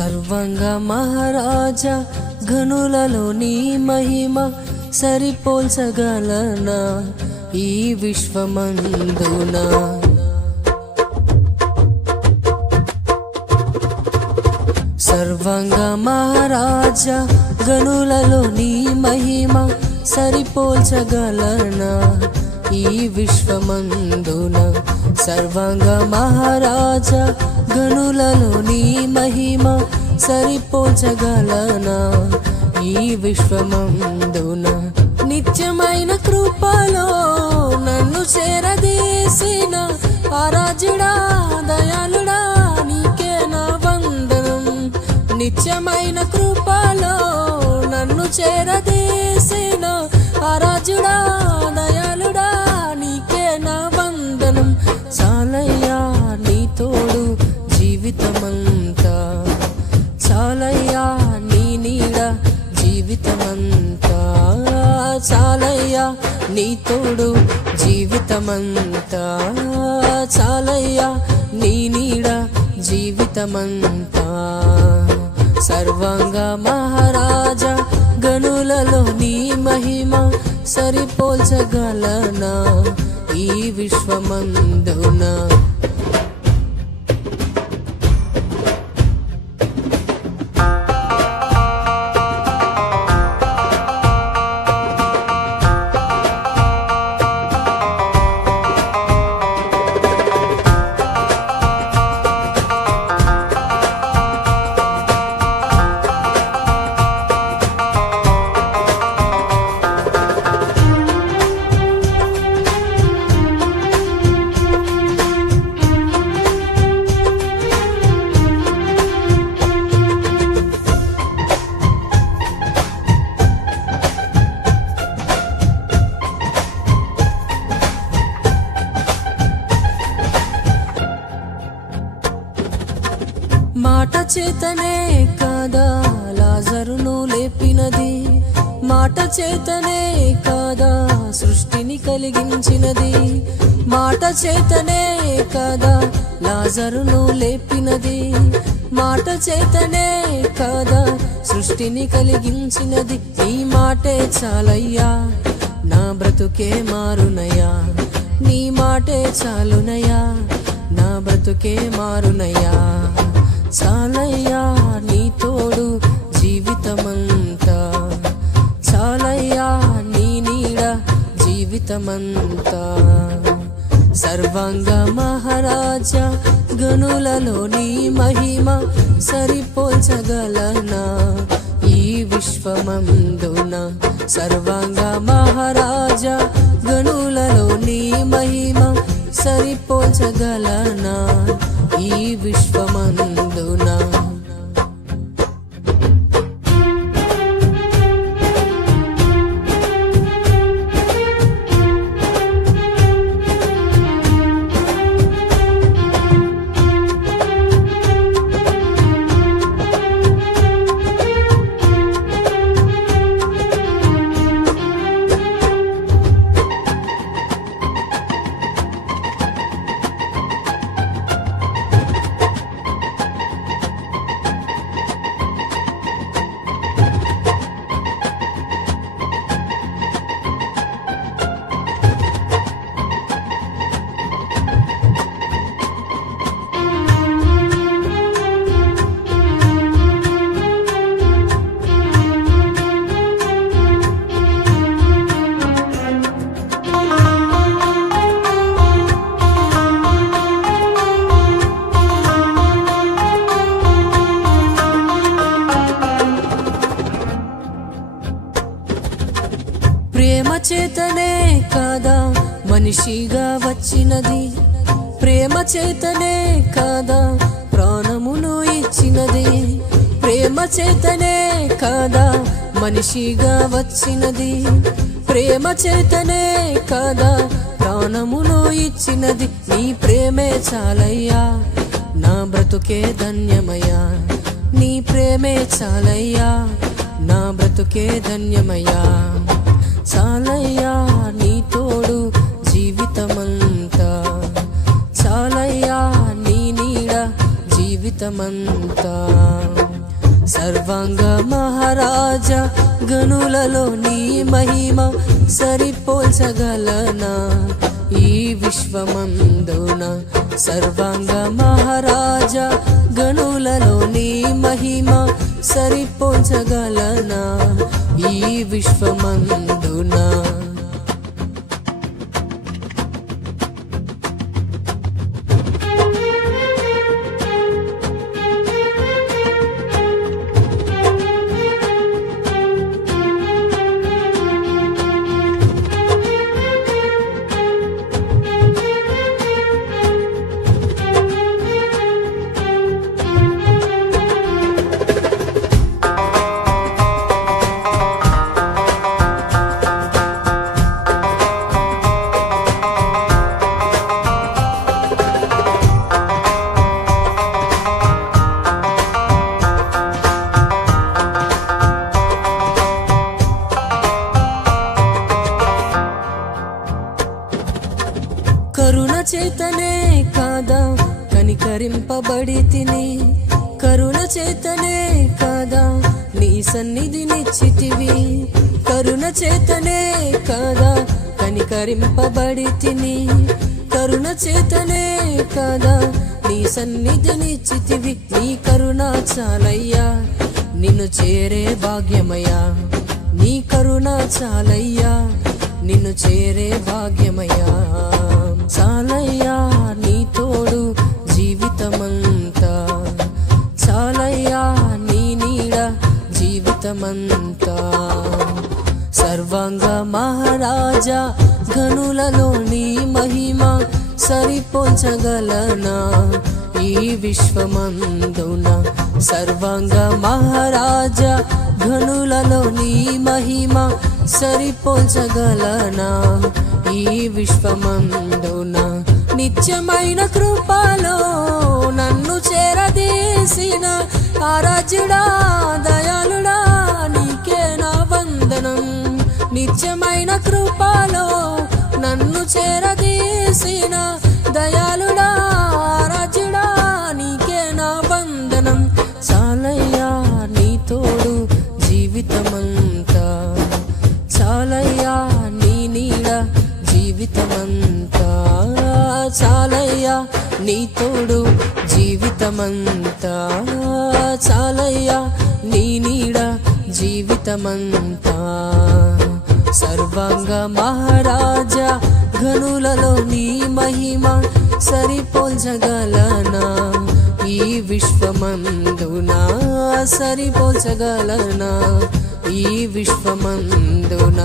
సర్వంగా మహారాజా గనులలో నీ మహిమ సరిపోల్చగలనా ఈ విశ్వమందున. సర్వంగా మహారాజా గనులలో నీ మహిమ సరిపోల్చగలనా ఈ విశ్వమందున. సర్వంగా మహారాజా గనులలో నీ మహిమ సరిపోల్చగలనా ఈ విశ్వమందున. నిత్యమైన కృపలో నన్ను చేరదీసిన ఆరాధ్యుడా దయాళుడా నీకే నా వందనం. నిత్యమైన కృపలో నన్ను చేరదీసిన ఆరాధ్యుడా దయాళుడా నీకే నా వందనం. చాలయ్యా నీ తోడు జీవితమంతా, చాలయ్యా నీ నీడ జీవితమంతా, చాలయ్యా నీ తోడు జీవితమంతా, చాలయ్యా నీ నీడ జీవితమంతా. సర్వంగా మహారాజా గనులలో నీ మహిమ సరిపోల్చగలనా ఈ విశ్వమందున. మాట చేతనే కాదా లాజరును లేపినది, మాట చేతనే కాదా సృష్టిని కలిగించినది. మాట చేతనే కాదా లాజరును లేపినది, మాట చేతనే కాదా సృష్టిని కలిగించినది. నీ మాటే చాలయ్యా నా బ్రతుకే మారునయ్యా, నీ మాటే చాలునయ్యా నా బ్రతుకే మారునయ్యా. చాలయ్యా నీ తోడు జీవితమంతా, చాలయ్యా నీ నీడ జీవితమంతా. సర్వంగా మహారాజా గనులలో నీ మహిమ సరిపోల్చగలనా ఈ విశ్వమందున. సర్వంగా మహారాజా గనులలో నీ మహిమ సరిపోల్చగలనా ఈ విశ్వమందున. ప్రేమ చేతనే కాదా మనిషిగా వచ్చినది, ప్రేమ చేతనే కాదా ప్రాణమును ఇచ్చినది. ప్రేమ చేతనే కాదా మనిషిగా వచ్చినది, ప్రేమ చేతనే కాదా ప్రాణమును ఇచ్చినది. నీ ప్రేమే చాలయ్యా నా బ్రతుకే ధన్యమయ్యా, నీ ప్రేమే చాలయ్యా నా బ్రతుకే ధన్యమయ్యా. చాలయ్యా నీ తోడు జీవితమంతా, చాలయ్యా నీ నీడ జీవితమంతా. సర్వాంగ మహారాజా గనులలో నీ మహిమ సరిపోల్చగలనా ఈ విశ్వమందున సర్వాంగ మహారాజా గనులలో నీ మహిమ సరిపోల్చగలనా ఈ విశ్వమందున కరుణ చేతనే కాదా కనికరింపబడి తిని కరుణ చేతనే కాదా నీ సన్నిధినిచ్చితివి కరుణ చేతనే కాదా కనికరింపబడి తిని కరుణ చేతనే కాదా నీ సన్నిధినిచ్చితివి నీ కరుణ చాలయ్యా నిన్ను చేరే భాగ్యమయ్యా నీ కరుణ చాలయ్యా నిన్ను చేరే భాగ్యమయ్యా చాలయ్యా నీ తోడు జీవితమంతా చాలయ్యా నీ నీడ జీవితమంతా సర్వాంగ మహారాజా గనులలో నీ మహిమ సరిపోల్చగలనా ఈ విశ్వమందున సర్వాంగ మహారాజా గనులలో నీ మహిమ సరిపోల్చగలనా ఈ విశ్వమందున నిత్యమైన కృపలో నన్ను చేరదీసిన ఆరాధ్యుడా దయాళుడా నీకే నా వందనం నిత్యమైన కృపలో నన్ను చేరదీసిన దయాళుడా ఆరాధ్యుడా నీకే నా వందనం చాలయ్యా నీ తోడు జీవితమంతా చాలయ్యా నీ నీడ జీవితమంతా చాలయ్యా నీ తోడు జీవితమంతా చాలయ్యా నీ నీడ జీవితమంతా సర్వాంగ మహారాజా గనులలో నీ మహిమ సరిపోల్చగలనా ఈ విశ్వమందున సరిపోల్చగలనా ఈ విశ్వమందున